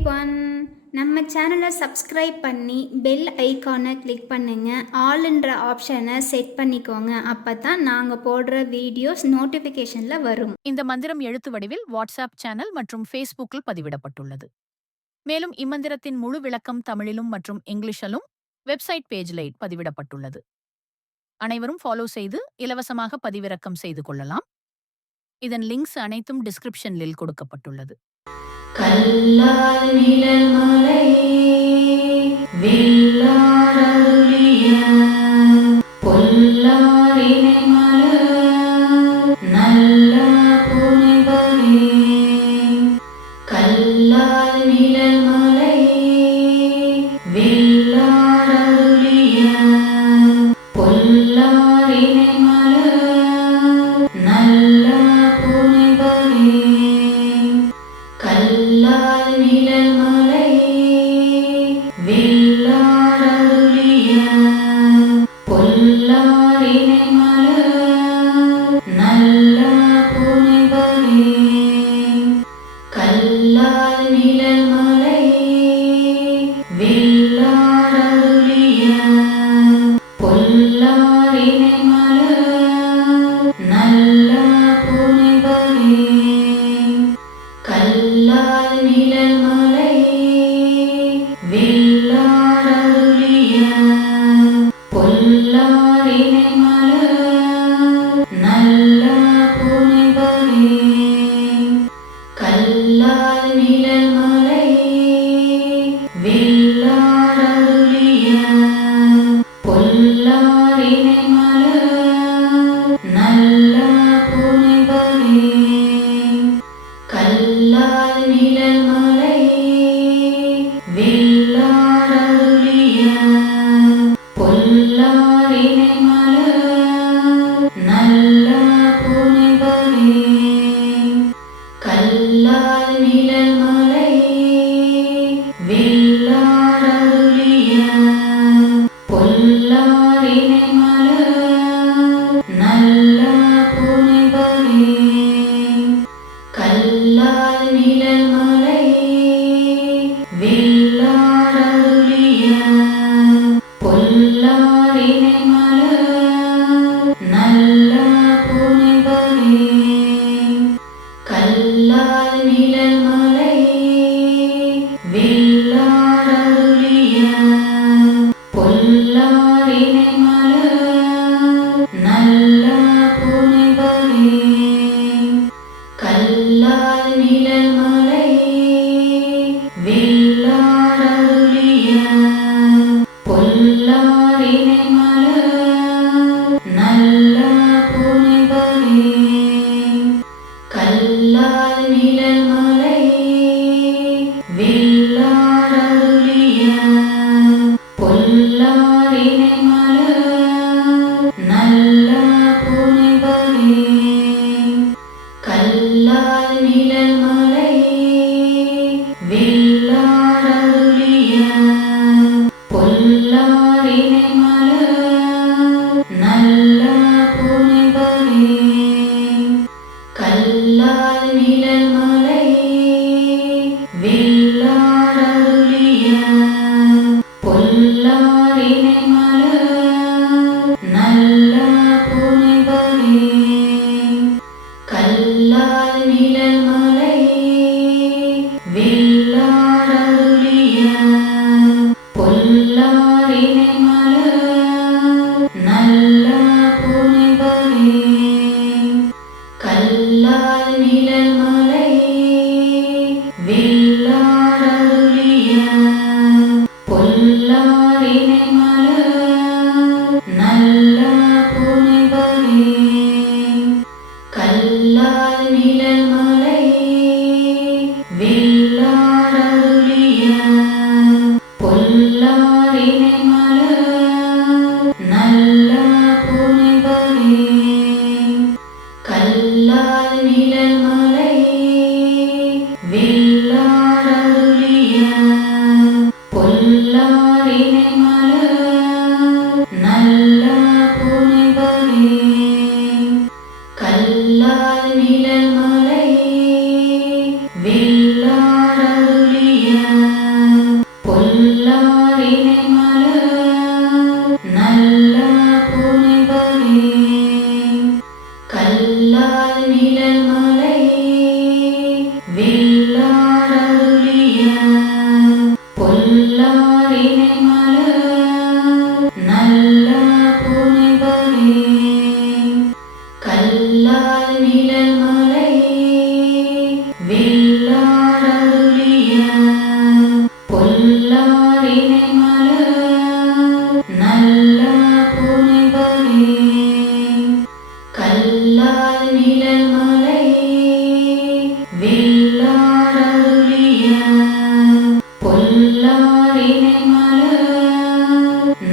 Everyone. நம்ம சேனலை subscribe பண்ணி பெல் ஐகானை கிளிக் பண்ணுங்க. ஆல்ன்ற ஆப்ஷனை செட் பண்ணிக்கோங்க. அப்பதான் நாங்க போடுற வீடியோஸ் நோட்டிபிகேஷன்ல வரும். இந்த மந்திரம் எழுத்து வடிவில் வாட்ஸ்அப் சேனல் மற்றும் ஃபேஸ்புக்கில் பதிவிடப்பட்டுள்ளது. மேலும் இம்மந்திரத்தின் முழு விளக்கம் தமிழிலும் மற்றும் இங்கிலீஷிலும் வெப்சைட் பேஜில் பதிவிடப்பட்டுள்ளது. அனைவரும் ஃபாலோ செய்து இலவசமாக பதிவிறக்கம் செய்து கொள்ளலாம். இதன் லிங்க்ஸ் அனைத்தும் டிஸ்கிரிப்ஷனில் கொடுக்கப்பட்டுள்ளது. கல்லால் நிழல் மலை வில்லாரருளிய பொல்லாரினை மலர் நல்ல புனைவரே. கல்லால் நிழல் மலை வில்லாரருளிய பொல்லாரினை மலர் நல்ல புனைவரே. கல்லால் நிழல் மலை வில்லாரருளிய பொல்லாரினை மலர் நல்ல புனைவரே. கல்லால் நிழல் மலை வில்லாரருளிய பொல்லாரினை மலர் நல்ல புனைவரே. கல்லால் நிழல் மலை வில்லாரருளிய பொல்லாரினை மலர் நல்ல புனைவரே. கல்லால் நிழல் மலை வில்லாரருளிய பொல்லாரினை மலர் நல்ல புனைவரே. கல்லால் நிழல் மலை வில்லாரருளிய பொல்லாரினை மலர் நல்ல புனைவரே. கல்லால் நிழல் மலை வில்லாரருளிய பொல்லாரினை மலர் நல்ல புனைவரே. கல்லால் நிழல் மலை வில்லாரருளிய பொல்லாரினை மலர் நல்ல புனைவரே. கல்லால் நிழல் மலை வில்லாரருளிய பொல்லாரினை மலர் நல்ல புனைவரே. கல்லால் நிழல் மலை வில்லாரருளிய பொல்லாரினை மலர் நல்ல புனைவரே. கல்லால் நிழல் மலை வில்லாரருளிய பொல்லாரினை மலர் நல்ல புனைவரே. கல்லால் நிழல் மலை வில்லாரருளிய பொல்லாரினை மலர் நல்ல புனைவரே. கல்லால் நிழல் மலை வில்லாரருளிய பொல்லாரினை மலர் நல்ல புனைவரே. கல்லால் நிழல் மலை வில்லாரருளிய பொல்லாரினை மலர் நல்ல புனைவரே. கல்லால் நிழல் மலை வில்லாரருளிய பொல்லாரினை மலர் நல்ல புனைவரே. கல்லால் நிழல் மலை வில்லாரருளிய பொல்லாரினை மலர் நல்ல புனைவரே. கல்லால் நிழல் மலை வில்லாரருளிய பொல்லாரினை மலர் நல்ல புனைவரே. கல்லால் நிழல் மலை வில்லாரருளிய கல்லால் நிழல் மலை வில்லார் அருளிய பொல்லாரினை மலர் நல்ல புனைவரே. கல்லால் நிழல் மலை வில்லார் அருளிய பொல்லாரினை மலர் நல்ல புனைவரே. கல்லால் நிழல் மலை வில்லார் அருளிய பொல்லாரினை மலர்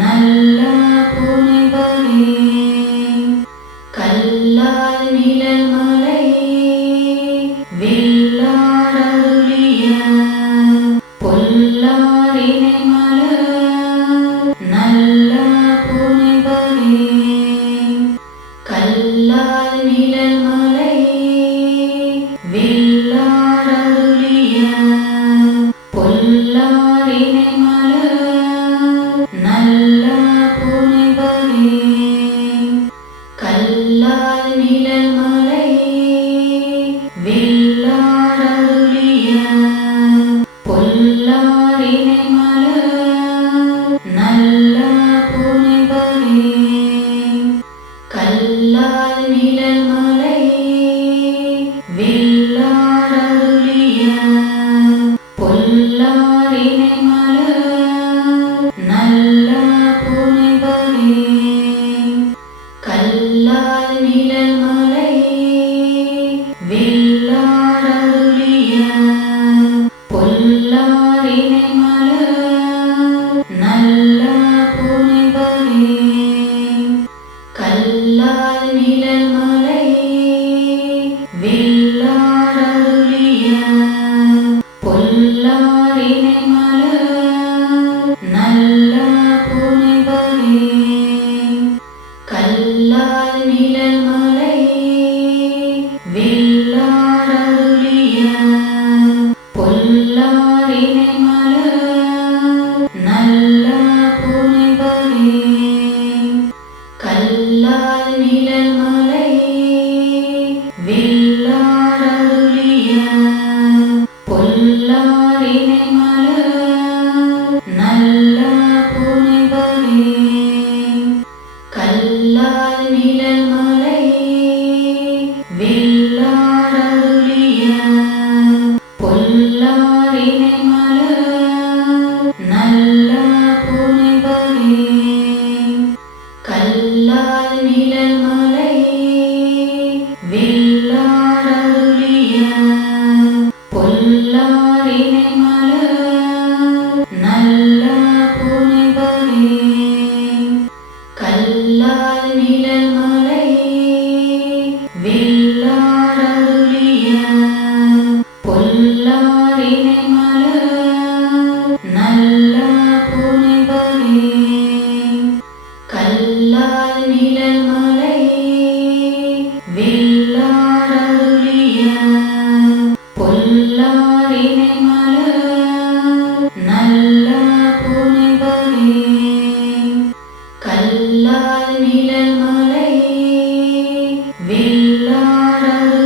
நல்ல புனைவரே. கல்லால் நிழல் மலை வில்லார் அருளிய பொல்லாரினை மலர் நல்ல புனைவரே. கல்லால் நிழல் மலை வில்லார் அருளிய பொல்லாரினை மலர் நல்ல புனைவரே. கல்லால் நிழல் மலை வில்லார் அருளிய பொல்லாரினை மலர் நல்ல புனைவரே. கல்லால் நிழல் மலை வில்லார் அருளிய பொல்லாரினை மலர் நல்ல புனைவரே. கல்லால் நிழல் மலை வில்லார் அருளிய பொல்லாரினை மலர் நல்ல புனைவரே. கல்லால் நிழல் மலை வில்லார் அருளிய பொல்லாரினை மலர் நல்ல புனைவரே. கல்லால் நிழல் மலை வில்லார் அருளிய பொல்லாரினை மலர் நல்ல புனைவரே. கல்லால் நிழல் மலை வில்லார் அருளிய பொல்லாரினை மலர் நல்ல புனைவரே. கல்லால் நிழல் மலை வில்லார் அருளிய பொல்லாரினை மலர் நல்ல புனைவரே. கல்லால் நிழல் மலை வில்லார் அருளிய பொல்லாரினை மலர் நல்ல புனைவரே. கல்லால் நிழல் மலை வில்லார் அருளிய பொல்லாரினை மலர் நல்ல புனைவரே. கல்லால் நிழல் மலை வில்லார் அருளிய பொல்லாரினை மலர் நல்ல புனைவரே. கல்லால் நிழல் மலை வில்லார்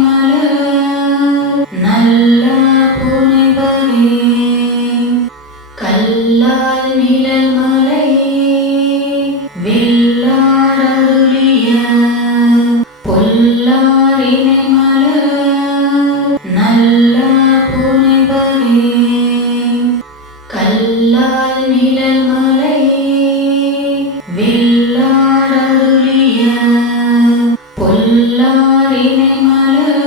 மலர் நல்ல புனைபரே கல்லால் நிழல் மலை வில்லார் அருளிய பொல்லார் இணை மலர் நல்ல புனைபரே கல்லால் நிழல் மலை வில்லார் அருளிய பொல்லார் இணை மலர்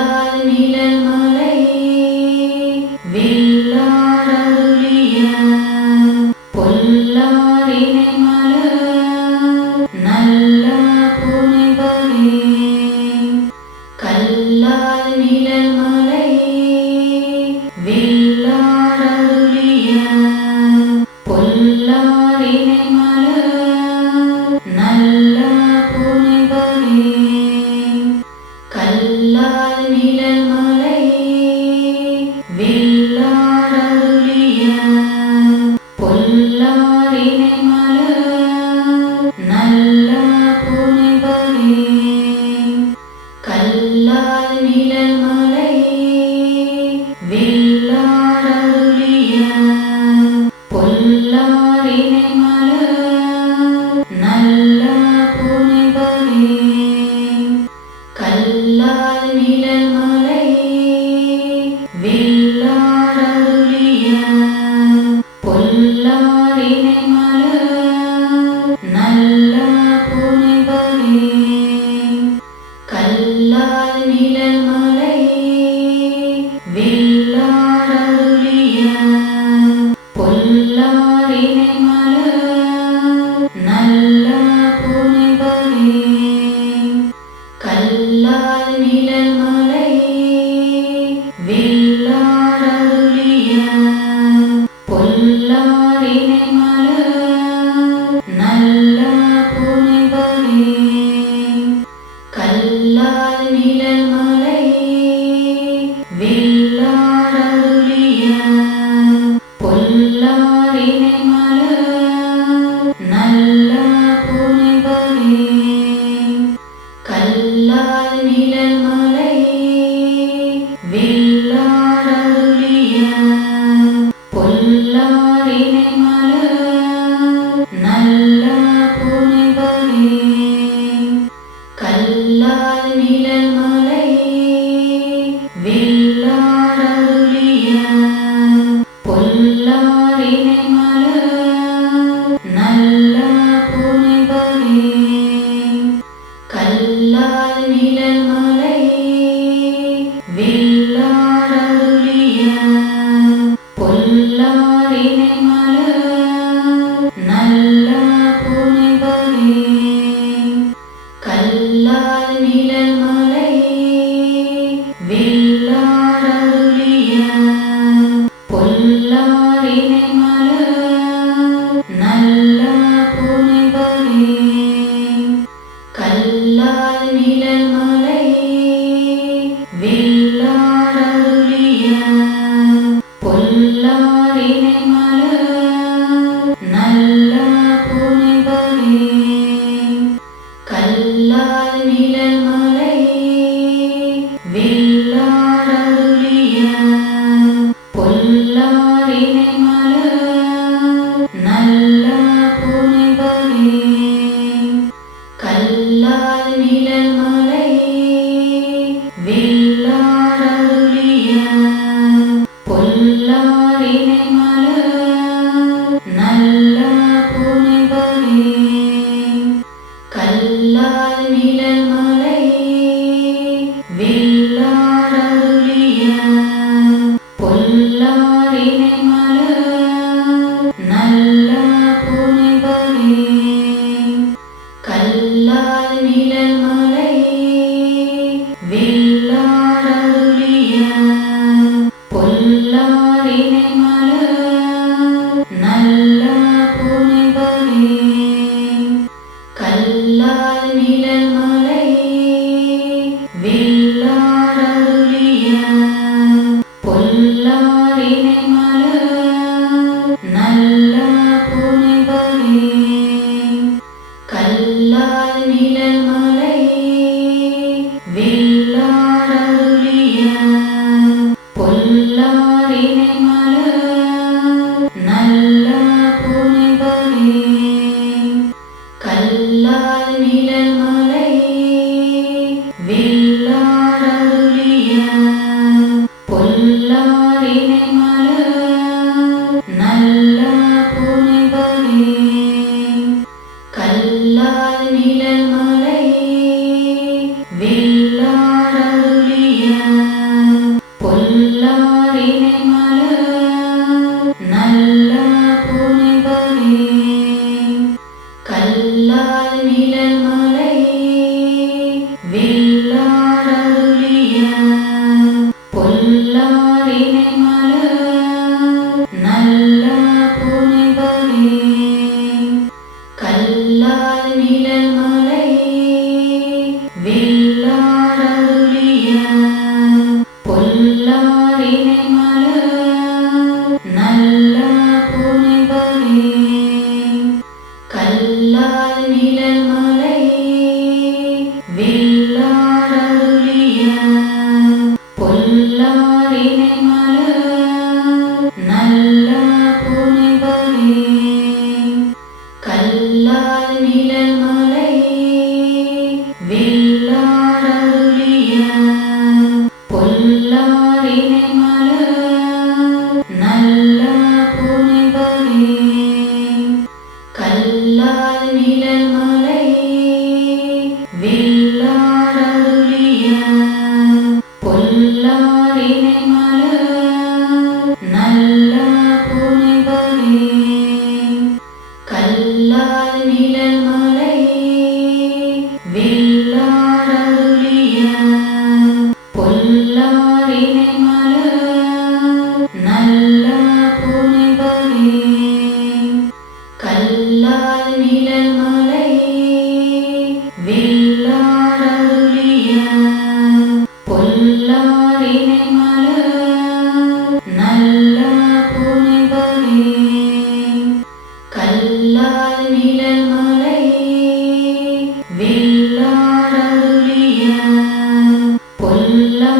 கல்லால் நிழல் மலை வில்லாரருளிய பொல்லாரினை மலர் நல்ல புனைவரே கல்லால் நிழல் மலை வில்லாரருளிய பொல்லாரினை மலர் நல்ல புனைவரே கல்லால் நிழல் மலை வில்லாரருளிய பொல்லாரினை மலர் நல்ல புனைவரே கல்லால் நிழல் மலை வில்லாரருளிய பொல்லாரினை மலர் நல்ல புனைவரே கல்லால் நிழல் மலை வில்லாரருளிய பொல்லாரினை மலர் நல்ல புனைவரே கல்லால் நிழல் மலை வில்லாரருளிய பொல்லாரினை மலர் நல்ல புனைவரே கல்லால் நிழல் மலை வில்லாரருளிய பொல்லாரினை மலர் நல்ல புனைவரே கல்லால் நிழல் மலை வில்லாரருளிய பொல்லாரினை மலர் நல்ல புனைவரே கல்லால் நிழல் மலை வில்லாரருளிய பொல்லாரினை மலர் நல்ல புனைவரே கல்லால் நிழல் மலை வில்லாரருளிய பொல்லாரினை மலர் நல்ல புனைவரே கல்லால் நிழல் மலை வில்லாரருளிய பொல்லாரினை மலர் நல்ல புனைவரே கல்லால் நிழல் மலை வில்லாரருளிய பொல்லாரினை மலர் நல்ல புனைவரே கல்லால் நிழல் மலை வில்லாரருளிய பொல்லாரினை மலர் நல்ல புனைவரே கல்லால் நிழல் மலை வில்லாரருளிய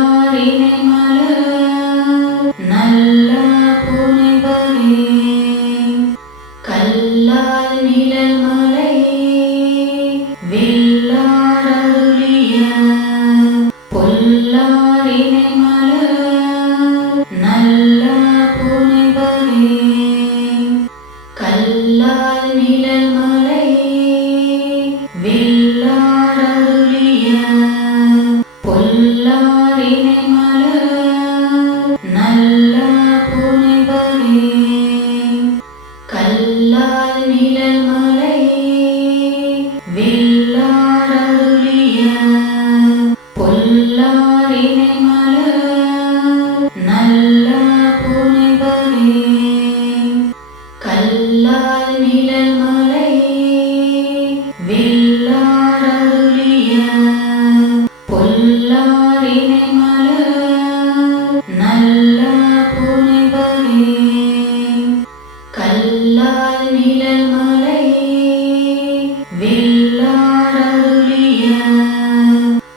கல்லாரினை மலர் நல்ல புனைபதே கல்லார் நிழல் மலை வில்லாரருளிய பொல்லாரினை மலர் நல்ல புனைபதே கல்லார் நிழல் மலை வில்லாரருளிய பொல்லாரினை மலர் நல்ல புனைபதே கல்லார் நிழல் மலை வில்லாரருளிய பொல்லாரினை மலர் நல்ல புனைபதே கல்லார் நிழல் மலை வில்லாரருளிய பொல்லாரினை மலர் நல்ல புனைபதே கல்லார் நிழல் மலை வில்லாரருளிய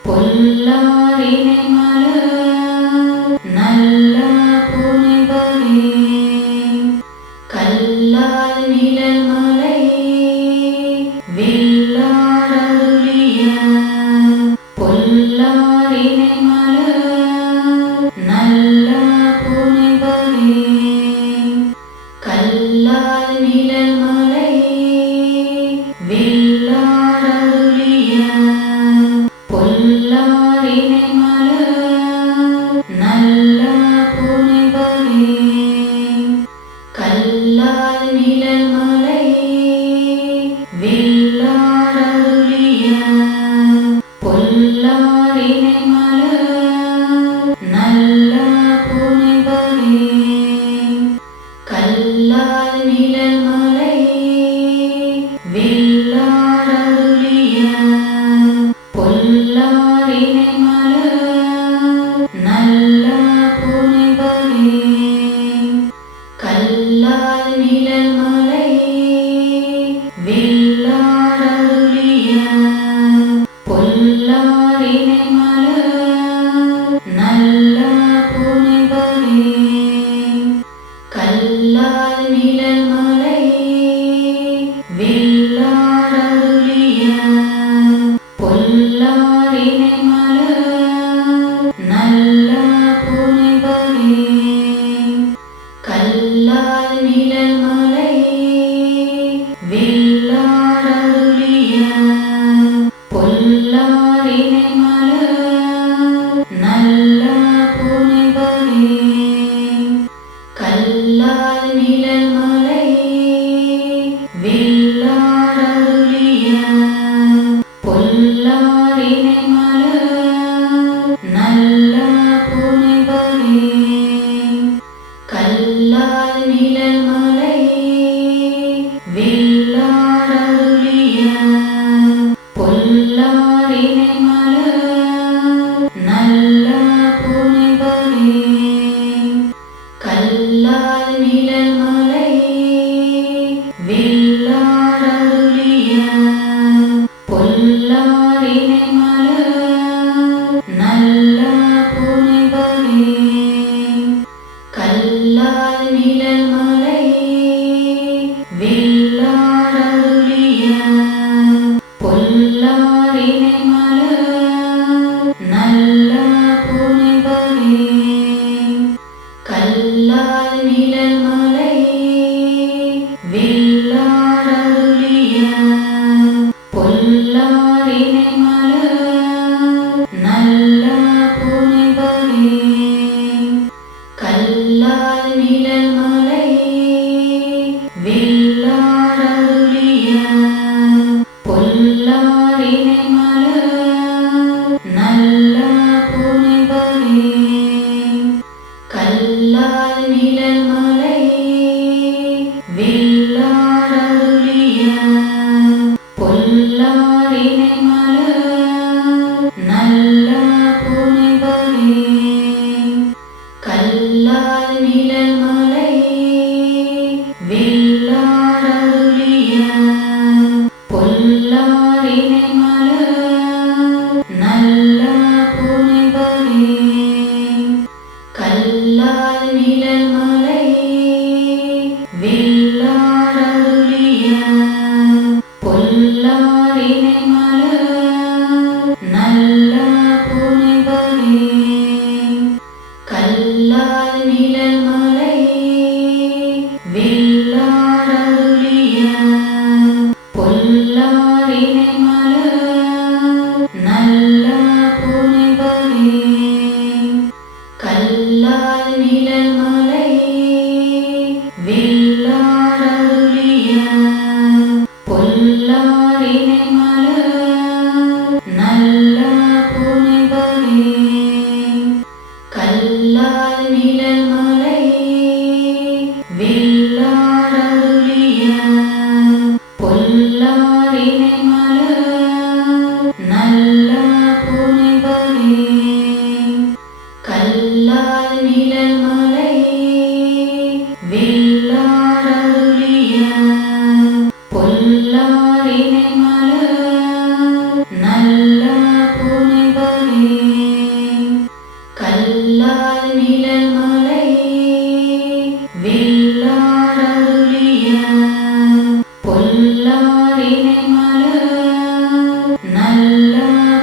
பொல்லாரினை மலர் நல்ல புனைபதே கல்லார் நிழல் மலை வில்லாரருளிய பொல்லாரினை மலர் நல்ல புனைபதே கல்லார் நிழல் மலை வில்லாரருளிய பொல்லாரினை மலர் நல்ல புனைபதே கல்லார் நிழல் மலை வில்லாரருளிய பொல்லாரினை மலர் நல்ல புனைபதே கல்லார் நிழல் மலை வில்லாரருளிய பொல்லாரினை மலர் நல்ல புனைபதே கல்லார் நிழல் மலை வில்லாரருளிய பொல்லாரினை மலர் நல்ல புனைபதே கல்லார் நிழல் மலை வில்லாரருளிய பொல்லாரினை மலர் நல்ல புனைபதே கல்லார் நிழல் மலை வில்லாரருளிய பொல்லாரினை மலர் நல்ல புனைபதே கல்லார் நிழல் மலை வில்லாரருளிய பொல்லாரினை மலர் நல்ல புனைபதே கல்லார் நிழல் மலை வில்லாரருளிய பொல்லாரினை மலர் நல்ல புனைபதே நிழல் மலை வில்லாரருளிய பொல்லாரினை மலர் நல்ல புனைவரே கல்லார் நிழல் மலை வில்லாரருளிய பொல்லாரினை மலர் நல்ல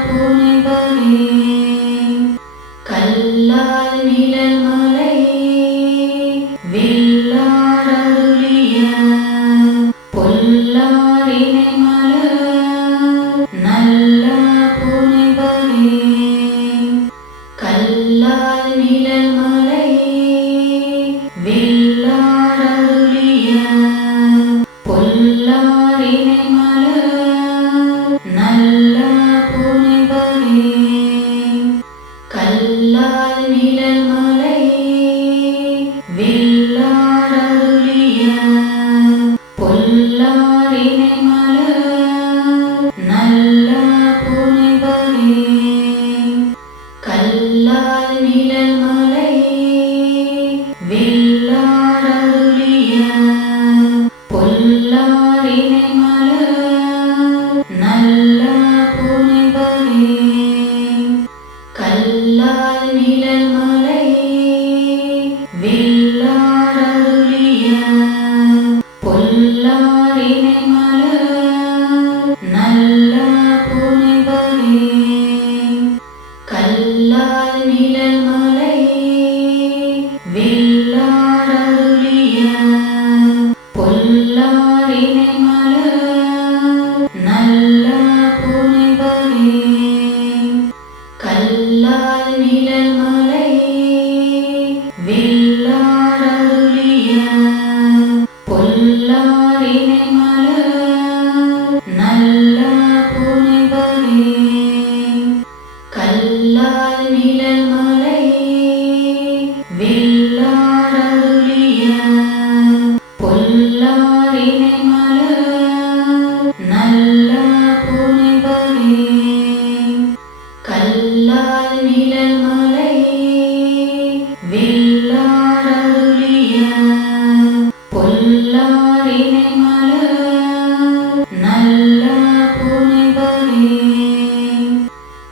புனைவரே கல்லார் நிழல் மலை வில்லாரருளிய பொல்லாரினை மலர் நல்ல புனைவரே கல்லார் நிழல் மலை வில்லாரருளிய பொல்லாரினை மலர் நல்ல புனைவரே கல்லார் நிழல் மலை வில்லாரருளிய பொல்லாரினை மலர் நல்ல புனைவரே கல்லார் நிழல் மலை வில்லாரருளிய பொல்லாரினை மலர் நல்ல புனைவரே கல்லார் நிழல் மலை வில்லாரருளிய பொல்லாரினை மலர் நல்ல புனைவரே கல்லார் நிழல் மலை வில்லாரருளிய பொல்லாரினை மலர் நல்ல புனைவரே கல்லார் நிழல் மலை வில்லாரருளிய பொல்லாரினை மலர் நல்ல புனைவரே கல்லார் நிழல் மலை வில்லாரருளிய பொல்லாரினை மலர் நல்ல புனைவரே கல்லார் நிழல் மலை வில்லாரருளிய பொல்லாரினை மலர் நல்ல புனைவரே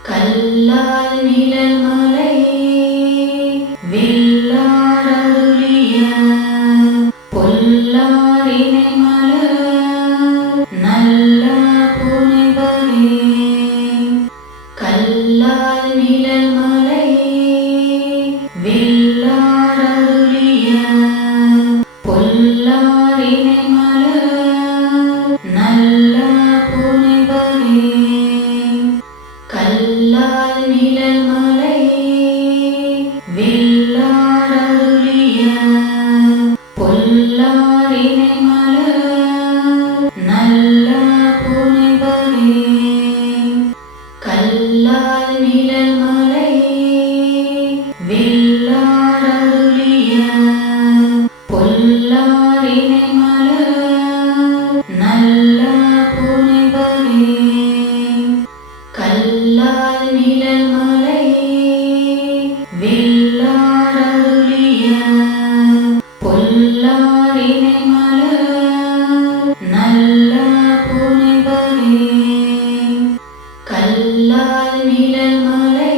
கல்லார் நிழல் மலை வில்லாரருளிய பொல்லாரினை மலர் நல்ல புனைவரே கல்லார் நிழல் மலை வில்லாரருளிய பொல்லாரினை மலர் நல்ல புனைவரே கல்லார் நிழல் மலை வில்லாரருளிய பொல்லாரினை மலர் நல்ல புனைவரே கல்லார் நிழல் மலை வில்லாரருளிய பொல்லாரினை மலர் நல்ல புனைவரே கல்லார் நிழல் மலை வில்லாரருளிய பொல்லாரினை மலர் நல்ல புனைவரே கல்லார் நிழல் மலை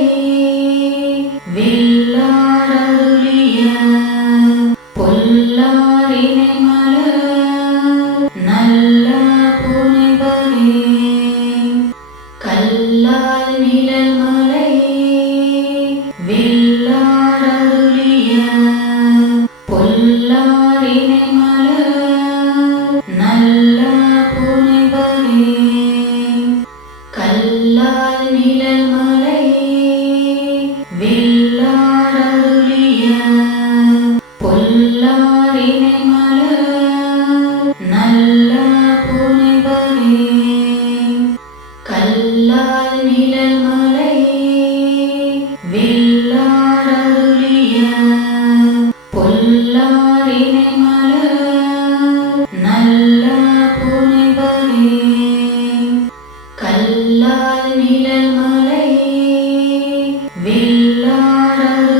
வில்லாரருளிய பொல்லாரினை மலர் நல்ல புனைவரே கல்லார் நிழல் மலை வில்லாரருளிய பொல்லாரினை மலர் நல்ல புனைவரே கல்லார் நிழல் மலை வில்லாரருளிய பொல்லாரினை மலர் நல்ல புனைவரே கல்லார் நிழல் மலை வில்லாரருளிய பொல்லாரினை மலர் நல்ல புனைவரே கல்லார் நிழல் மலை வில்லாரருளிய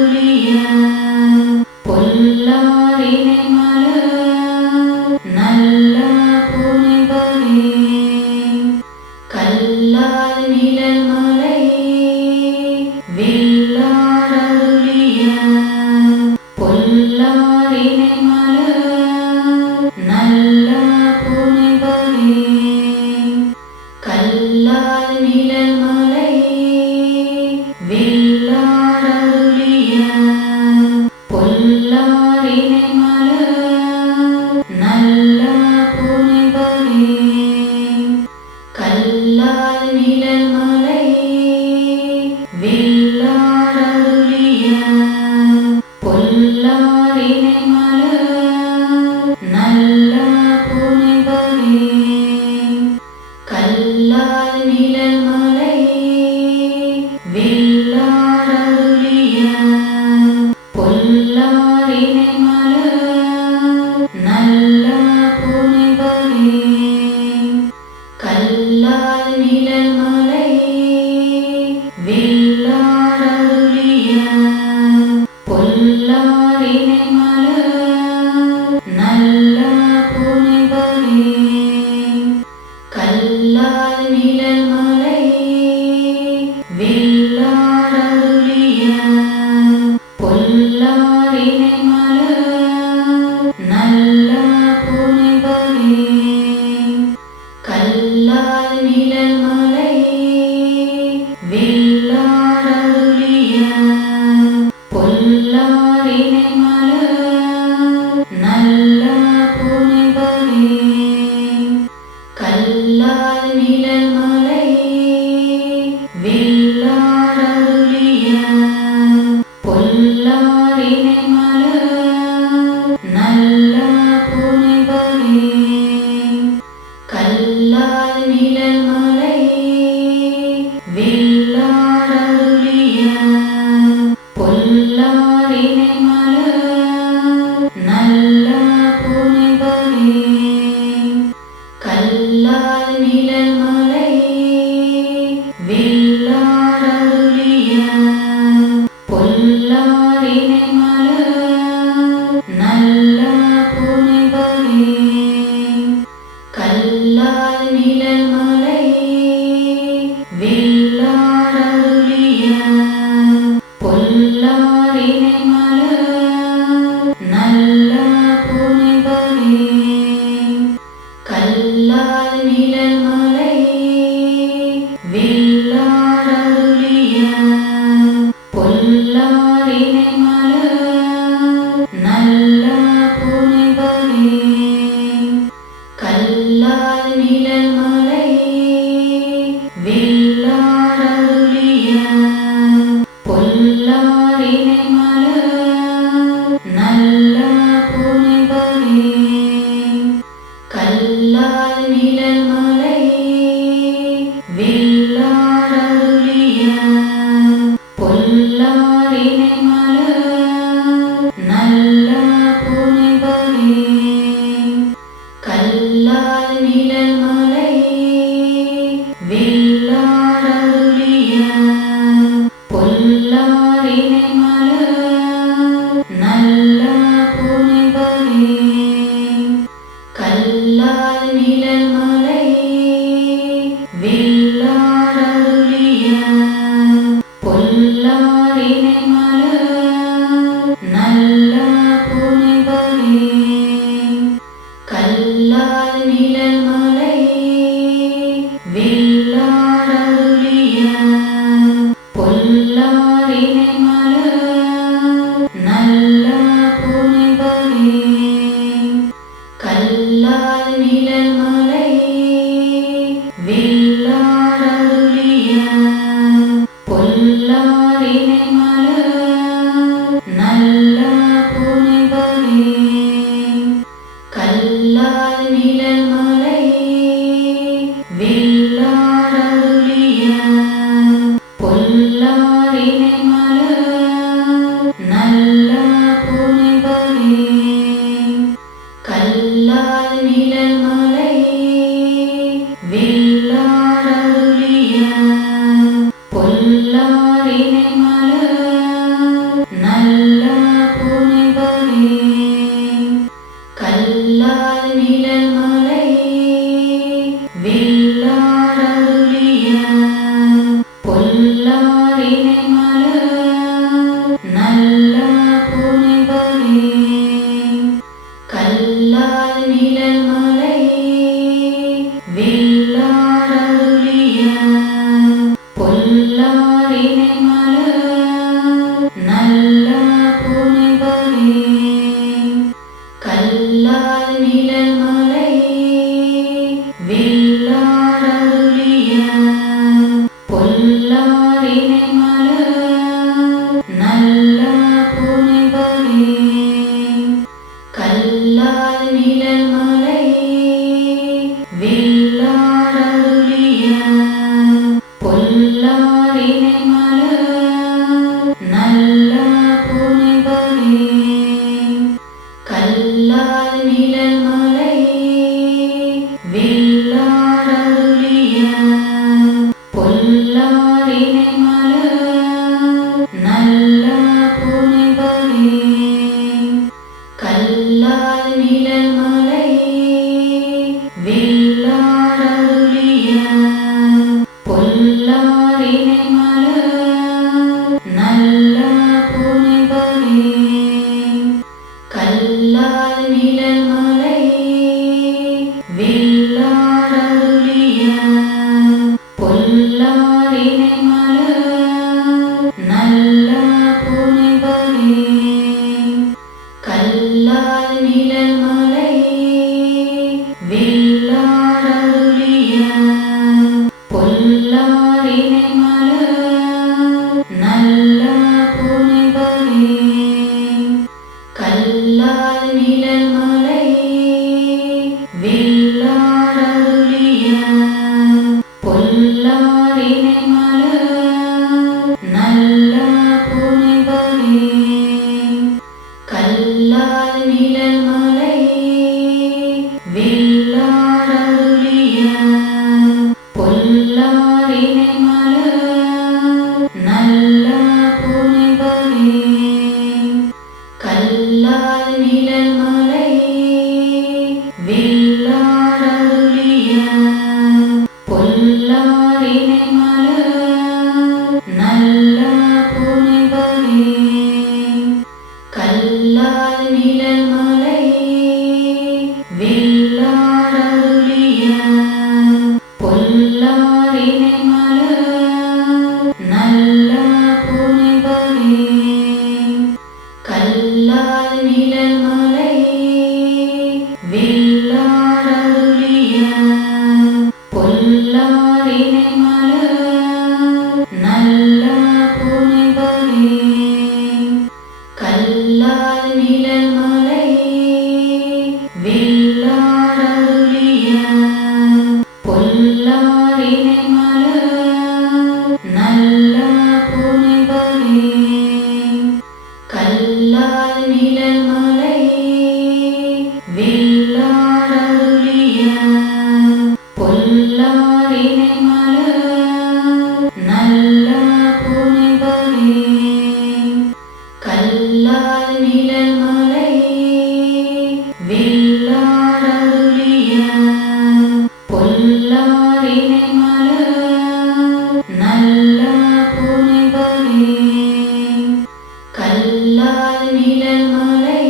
நல்ல புனைபரே கல்லால் நிழல் மலை வில்லாடருளிய பொல்லாரினை மலர் நல்ல புனைபரே கல்லால் நிழல் மலை வில்லாடருளிய பொல்லாரினை மலர் நல்ல புனைபரே கல்லால் நிழல் மலை வில்லாடருளிய பொல்லாரினை மலர் நல்ல புனைபரே கல்லால் நிழல் மலை வில்லாடருளிய பொல்லாரினை மலர் நல்ல புனைபரே கல்லால் நிழல் மலை வில்லாடருளிய பொல்லாரினை மலர் நல்ல புனைபரே கல்லால் நிழல் மலை வில்லாடருளிய பொல்லாரினை மலர் நல்ல புனைபரே கல்லால் நிழல் மலை வில்லாடருளிய பொல்லாரினை மலர் நல்ல புனைபரே கல்லால் நிழல் மலை வில்லாடருளிய பொல்லாரினை மலர் நல்ல புனைபரே கல்லால் நிழல் மலை வில்லாடருளிய பொல்லாரினை மலர் நல்ல புனைபரே கல்லால் நிழல் மலை வில்லாடருளிய பொல்லாரினை மலர் நல்ல புனைபரே கல்லால் நிழல் மலை வில்லாடருளிய பொல்லாரினை மலர் நல்ல புனைபரே கல்லால் நிழல் மலை வில்லாடருளிய பொல்லாரினை மலர் நல்ல புனைபரே கல்லால் நிழல் மலை வில்லாடருளிய பொல்லாரினை மலர் நல்ல புனைபரே கல்லால் நிழல் மலை வில்லாடருளிய பொல்லாரினை மலர் நல்ல புனைபரே கல்லால் நிழல் மலை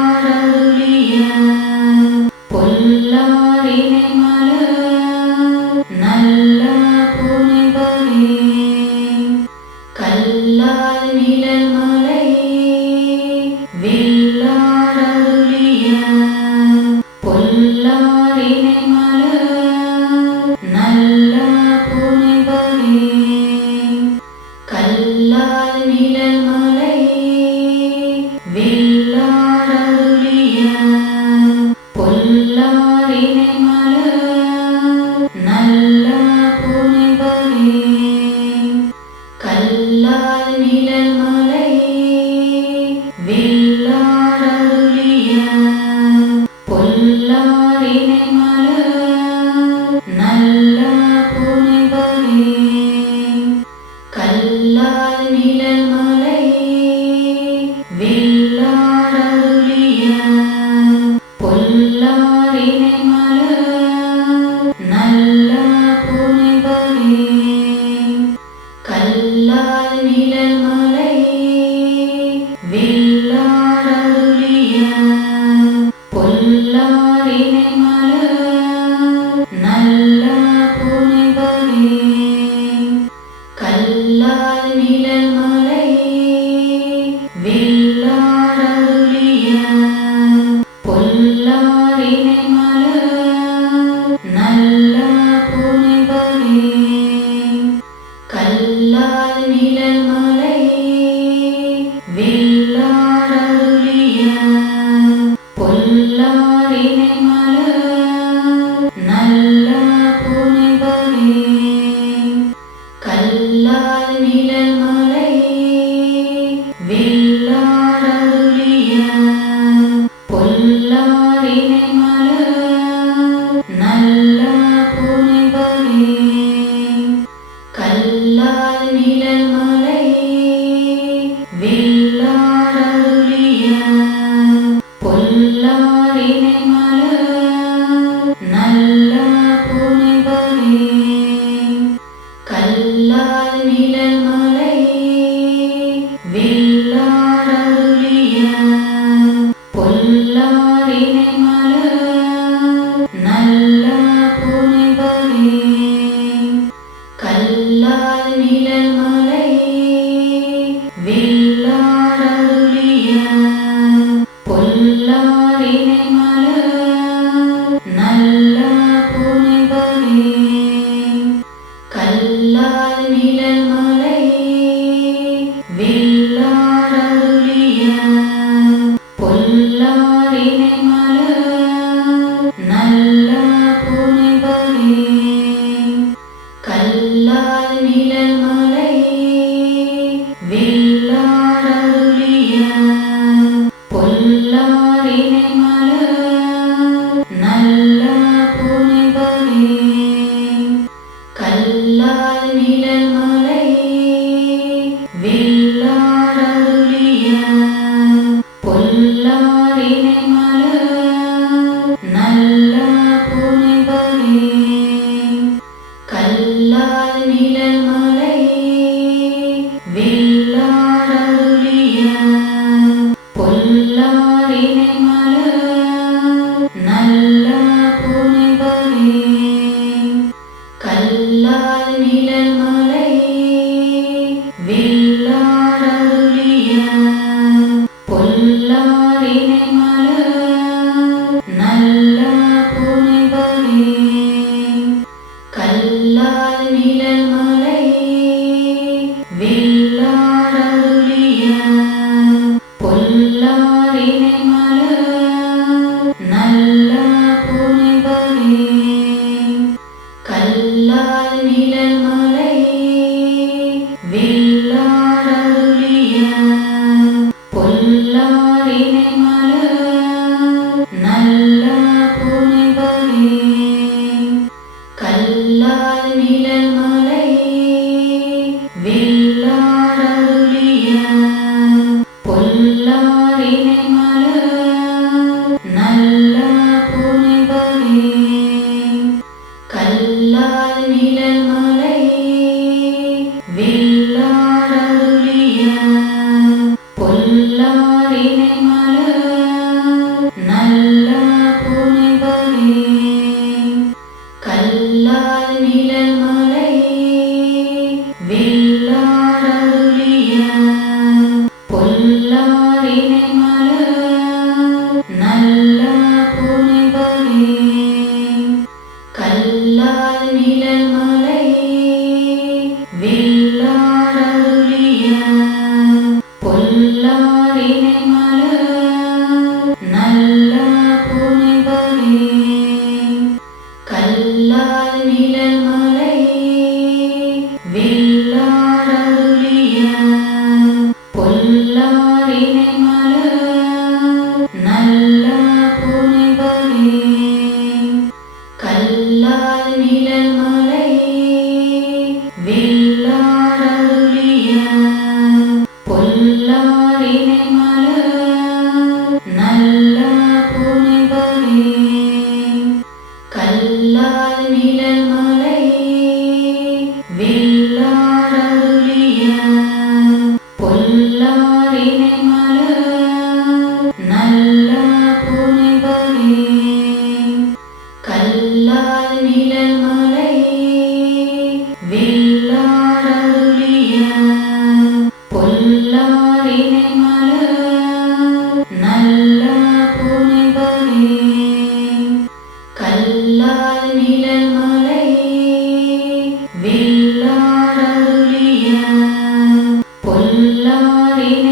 வில்லாடருளிய பொல்லாரினை மலர் நல்ல புனைபரே கல்லால் நிழல் மலை வில்லாடருளிய பொல்லாரினை மலர் நல்ல புனைபரே கல்லால் நிழல் மலை வில்லாடருளிய பொல்லாரினை மலர் நல்ல புனைபரே கல்லால் நிழல் மலை வில்லாடருளிய பொல்லாரினை மலர் நல்ல புனைபரே கல்லால் நிழல் மலை வில்லாரருளிய பொல்லாரினை மலர் நல்ல புனைவரே கல்லால் நிழல் மலை வில்லாரருளிய பொல்லாரினை மலர் நல்ல புனைவரே கல்லால் நிழல் மலை வில்லாரருளிய பொல்லாரினை மலர் நல்ல புனைவரே கல்லால் நிழல் மலை வில்லாரருளிய பொல்லாரினை மலர் நல்ல புனைவரே கல்லால் நிழல் மலை வில்லாரருளிய பொல்லாரினை மலர் நல்ல புனைவரே கல்லால் நிழல் மலை வில்லாரருளிய பொல்லாரினை மலர் நல்ல புனைவரே கல்லால் நிழல் மலை வில்லாரருளிய பொல்லாரினை மலர் நல்ல புனைவரே கல்லால் நிழல் மலை வில்லாரருளிய பொல்லாரினை மலர் நல்ல புனைவரே கல்லால் நிழல் மலை வில்லாரருளிய பொல்லாரினை மலர் நல்ல புனைவரே கல்லால் நிழல் மலை வில்லாரருளிய பொல்லாரினை மலர் நல்ல புனைவரே கல்லால் நிழல் மலை வில்லாரருளிய பொல்லாரினை மலர் நல்ல புனைவரே கல்லால் நிழல் மலை வில்லாரருளிய பொல்லாரினை மலர் நல்ல புனைவரே கல்லால் நிழல் மலை வில்லாரருளிய பொல்லாரினை மலர் நல்ல புனைவரே கல்லால் நிழல் மலை வில்லாரருளிய பொல்லாரினை மலர் நல்ல புனைவரே கல்லால் நிழல் மலை வில்லாரருளிய பொல்லாரினை மலர் நல்ல புனைவரே கல்லால் நிழல் மலை வில்லாரருளிய பொல்லாரினை மலர் நல்ல புனைவரே கல்லால் நிழல் மலை வில்லாரருளிய பொல்லாரினை மலர் நல்ல புனைவரே கல்லால் நிழல் மலை வில்லாரருளிய பொல்லாரினை மலர் நல்ல புனைவரே கல்லால் நிழல் மலை வில்லாரருளிய பொல்லாரினை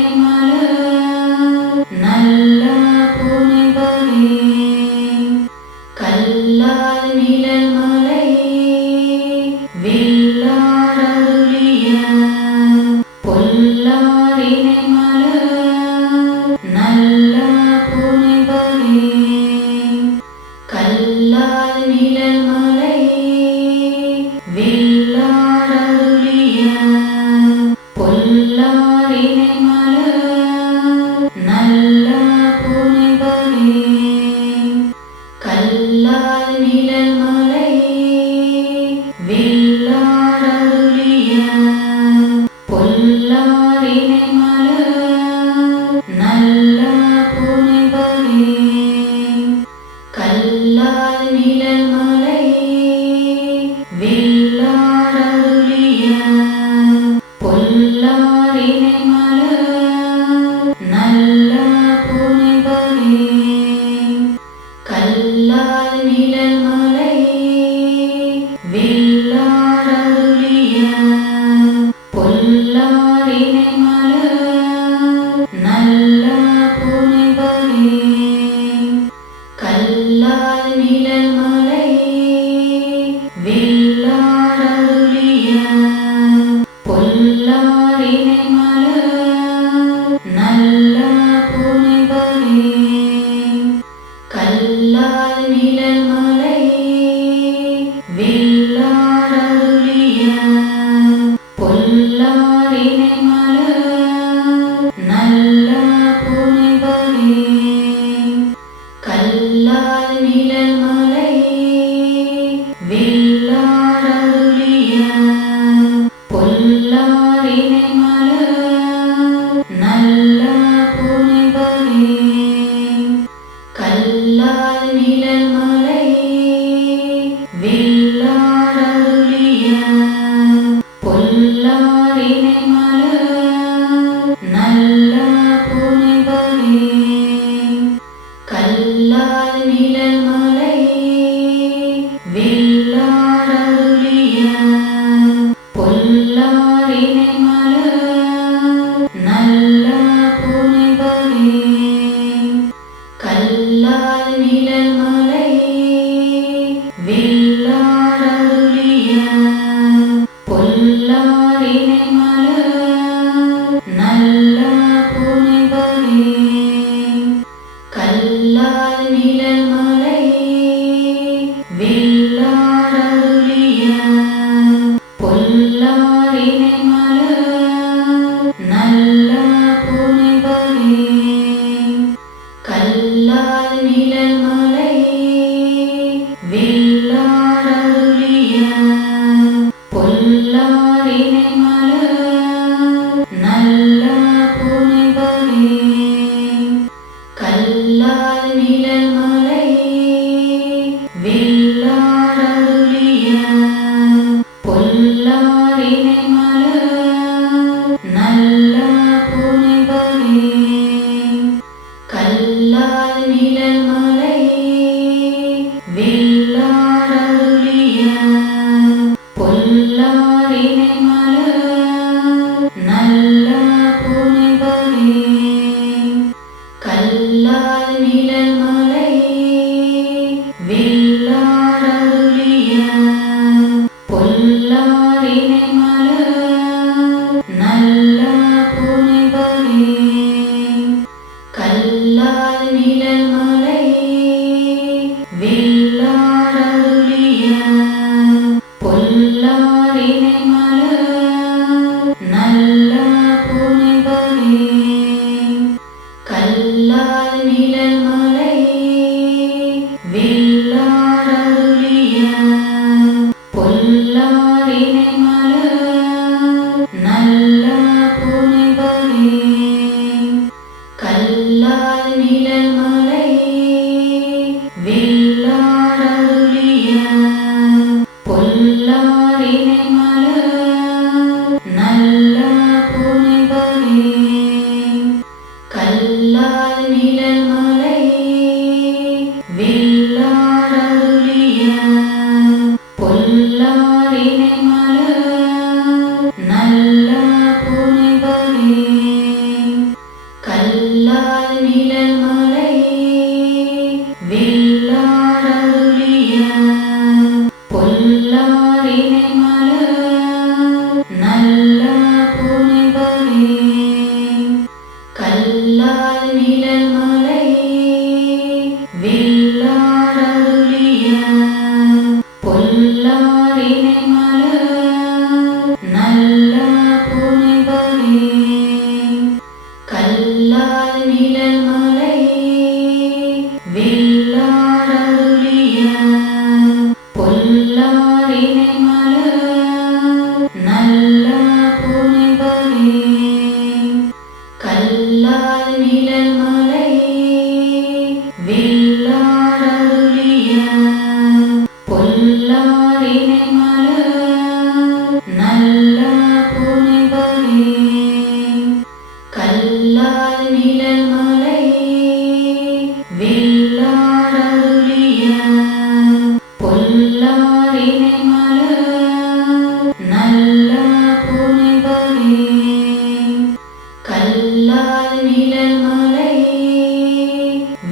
கல்லால் நிழல் மலை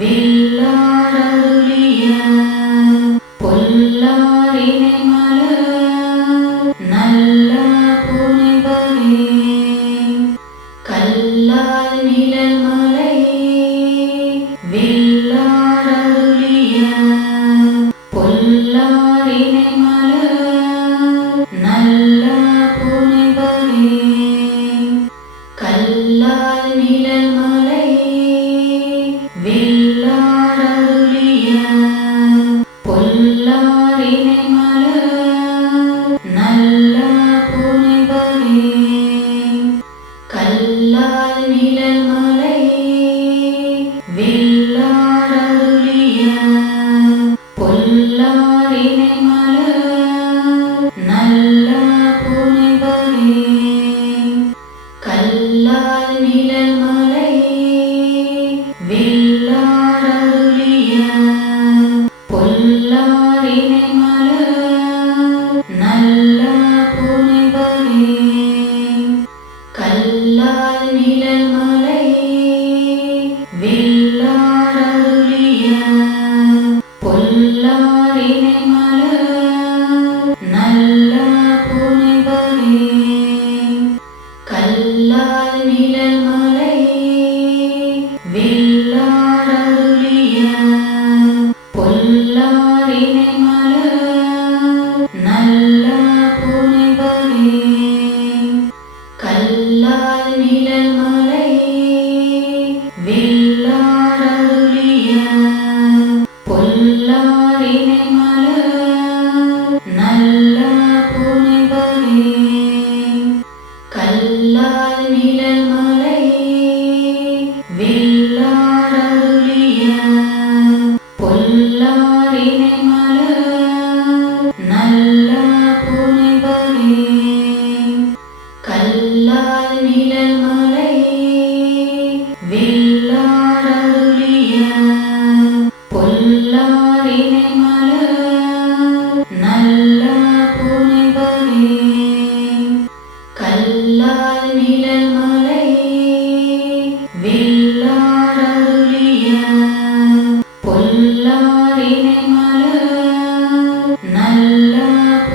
வில்லாரருளிய பொல்லாரினை மலர் நல்ல புனைவரே. கல்லால் நிழல் மலை வில்லாரருளிய பொல்லாரினை மலர் நல்ல புனைவரே. கல்லால் நிழல் மலை வில்லாரருளிய பொல்லாரினை மலர் நல்ல புனைவரே. கல்லால் நிழல் மலை வில்லாரருளிய பொல்லாரினை மலர் நல்ல புனைவரே. கல்லால் நிழல் மலை வில்லாரருளிய பொல்லாரினை மலர் நல்ல புனைவரே. கல்லால் நிழல் மலை வில்லாரருளிய பொல்லாரினை மலர் நல்ல புனைவரே. கல்லால் நிழல் மலை வில்லாரருளிய பொல்லாரினை மலர் நல்ல புனைவரே. கல்லால் நிழல் மலை வில்லாரருளிய பொல்லாரினை மலர் நல்ல புனைவரே. கல்லால் நிழல் மலை வில்லாரருளிய பொல்லாரினை மலர் நல்ல புனைவரே. கல்லால் நிழல் மலை வில்லாரருளிய பொல்லாரினை மலர் நல்ல புனைவரே. கல்லால் நிழல் மலை வில்லாரருளிய பொல்லாரினை மலர் நல்ல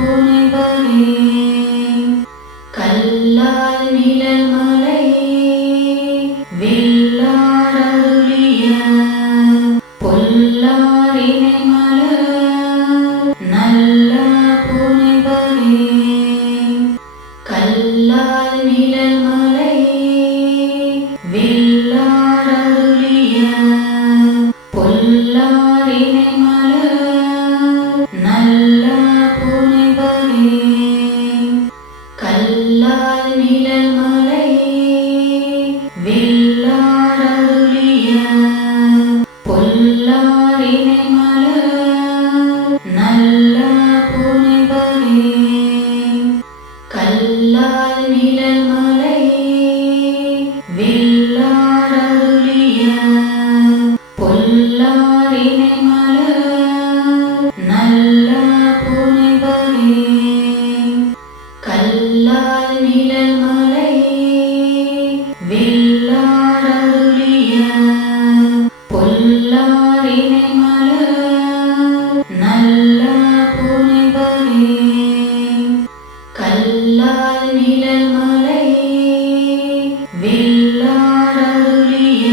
புனைவரே. கல்லால் நிழல் மலை வில்லாரருளிய பொல்லாரினை மலர் நல்ல புனைவரே. கல்லால் நிழல் மலை வில்லாரருளிய பொல்லாரினை மலர் நல்ல புனைவரே. கல்லால் நிழல் மலை வில்லாரருளிய பொல்லாரினை மலர் நல்ல புனைவரே. கல்லால் நிழல் மலை வில்லாரருளிய பொல்லாரினை மலர் நல்ல புனைவரே. கல்லால் நிழல் மலை வில்லாரருளிய பொல்லாரினை மலர் நல்ல புனைவரே. கல்லால் நிழல் மலை வில்லாரருளிய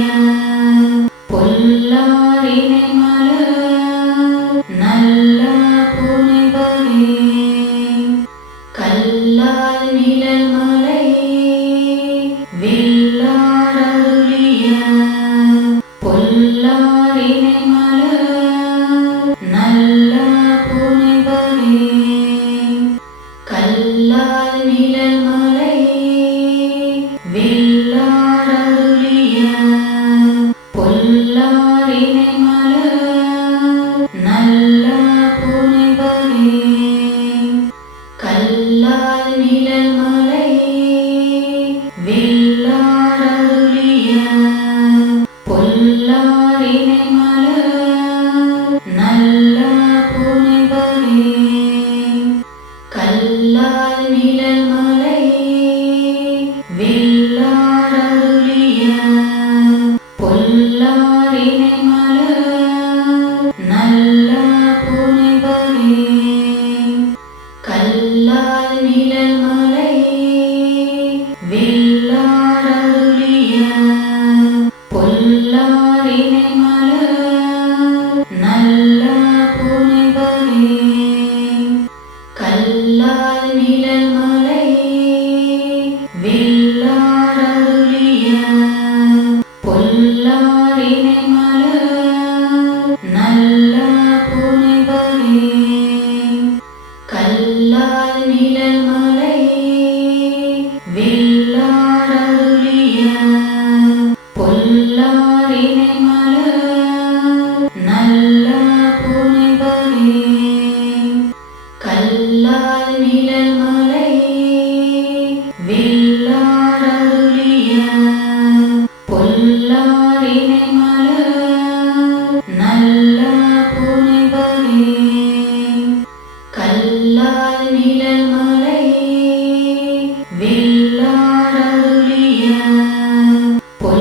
பொல்லாரினை மலர் நல்ல புனைவரே. கல்லால் நிழல் மலை வில்லாரருளிய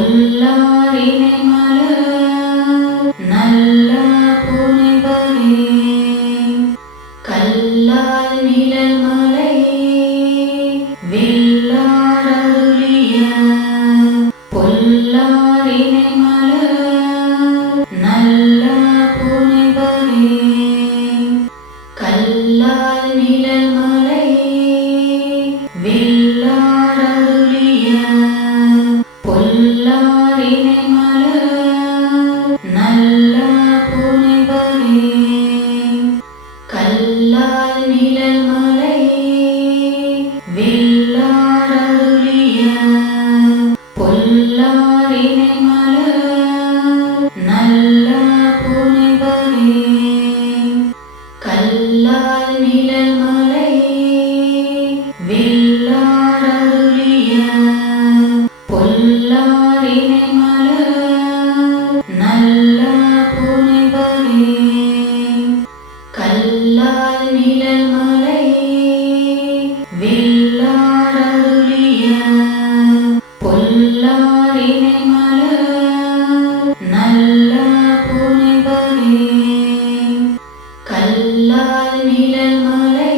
பொல்லாரினை மலர் நல்ல புனைபதே கல்லால் நிழல் மலை வில்லாரருளிய பொல்லாரினை மலர் நல்ல புனைபதே கல்லால் நிழல் மலை வில்லாரருளிய பொல்லாரினை மலர் நல்ல புனைபதே கல்லால் நிழல் மலை வில்லாரருளிய பொல்லாரினை மலர் நல்ல புனைபதே கல்லால் நிழல் மலை வில்லாரருளிய பொல்லாரினை மலர் நல்ல புனைபதே கல்லால் நிழல் மலை வில்லாரருளிய பொல்லாரினை மலர் நல்ல புனைபதே கல்லால் நிழல் மலை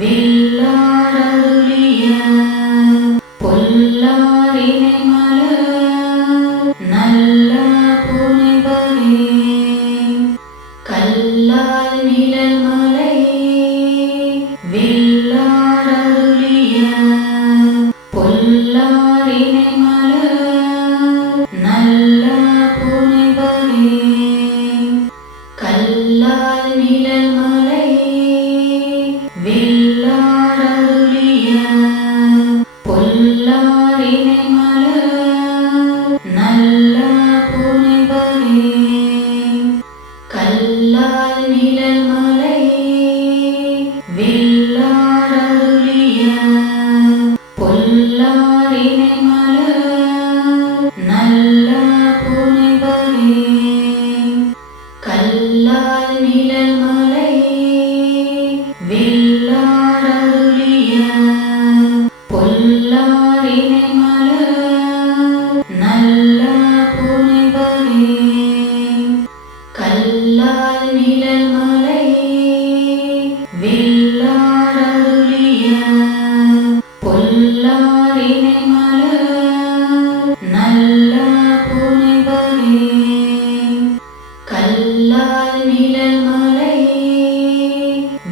வில்லாரருளிய பொல்லாரினை மலர் நல்ல புனைபதே கல்லால் நிழல் மலை வில்லாரருளிய பொல்லாரினை மலர் நல்ல புனைபதே கல்லால் நிழல் மலை வில்லாரருளிய பொல்லாரினை மலர் நல்ல புனைபதே கல்லால் நிழல் மலை வில்லாரருளிய பொல்லாரினை மலர் நல்ல புனைபதே கல்லால் நிழல் மலை வில்லாரருளிய பொல்லாரினை மலர் நல்ல புனைபதே கல்லால் நிழல் மலை வில்லாரருளிய பொல்லாரினை மலர் நல்ல புனைபதே கல்லால் நிழல் மலை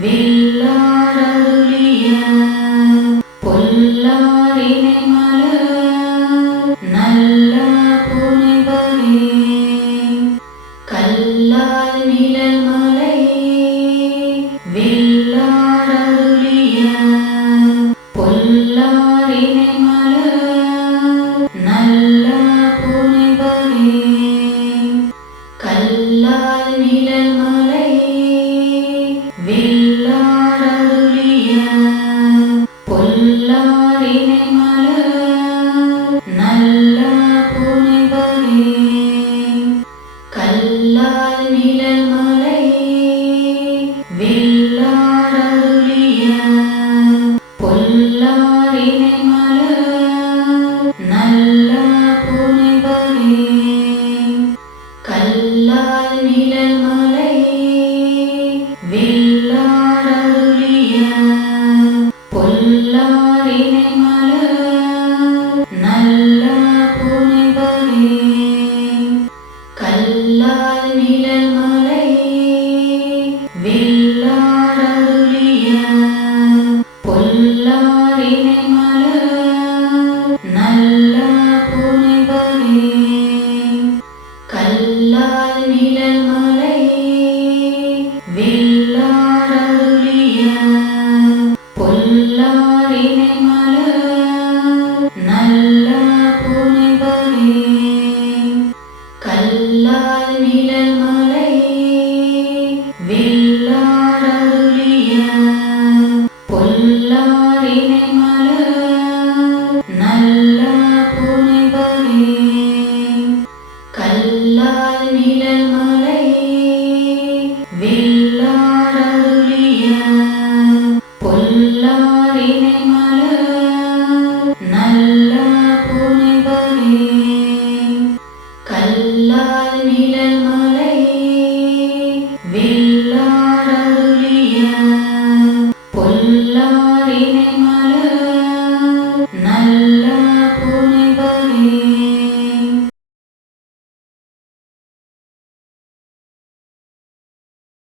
வில்லாரருளிய பொல்லாரினை மலர் நல்ல புனைபதே கல்லால் நிழல் மலை வில்லாரருளிய பொல்லாரினை மலர் நல்ல புனைபதே கல்லால் நிழல் மலை வில்லாரருளிய பொல்லாரினை மலர் நல்ல புனைபதே கல்லால் நிழல் மலை வில்லாரருளிய பொல்லாரினை மலர் நல்ல புனைபதே